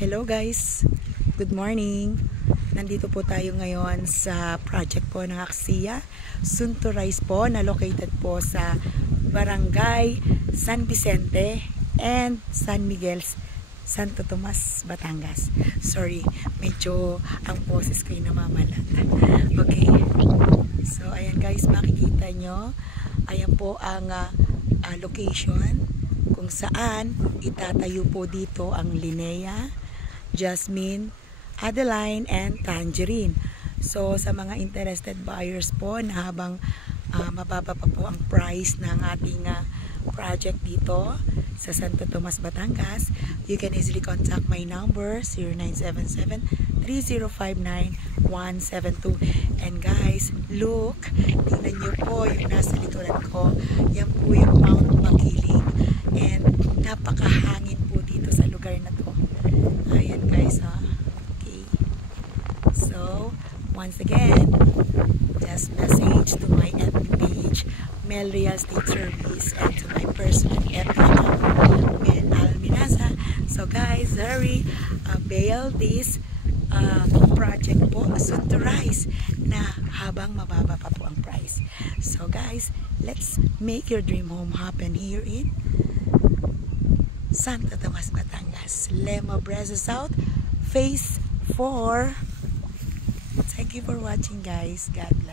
Hello guys, good morning. Nandito po tayo ngayon sa project po ng Axia, soon to rise po, na located po sa Barangay San Vicente and San Miguel, Santo Tomas, Batangas. Sorry, medyo ang boses ko ay namamalat. Okay, so ayan guys, makikita nyo, ayan po ang location kung saan itatayo po dito ang Linnea, Jasmine, Adeline, and Tangerine. So sa mga interested buyers po na habang mababa pa po ang price ng ating project dito sa Santo Tomas, Batangas, you can easily contact my number 0977-3059-172. And guys, look, tingnan nyo po yung nasa likuran ko, yan po yung Mount Makiling, and napakahangin po dito sa lugar na to. Ayan guys, ha? Okay, so once again, just message to my FB page, Mel Real Estate Service, and to my personal FB account, Mel Alminaza. So guys, hurry, avail this project po, soon to rise, na habang mababa pa po ang price. So guys, let's make your dream home happen here in Santo Tomas, Batangas, Lema Breza South, Phase 4. Thank you for watching guys. God bless.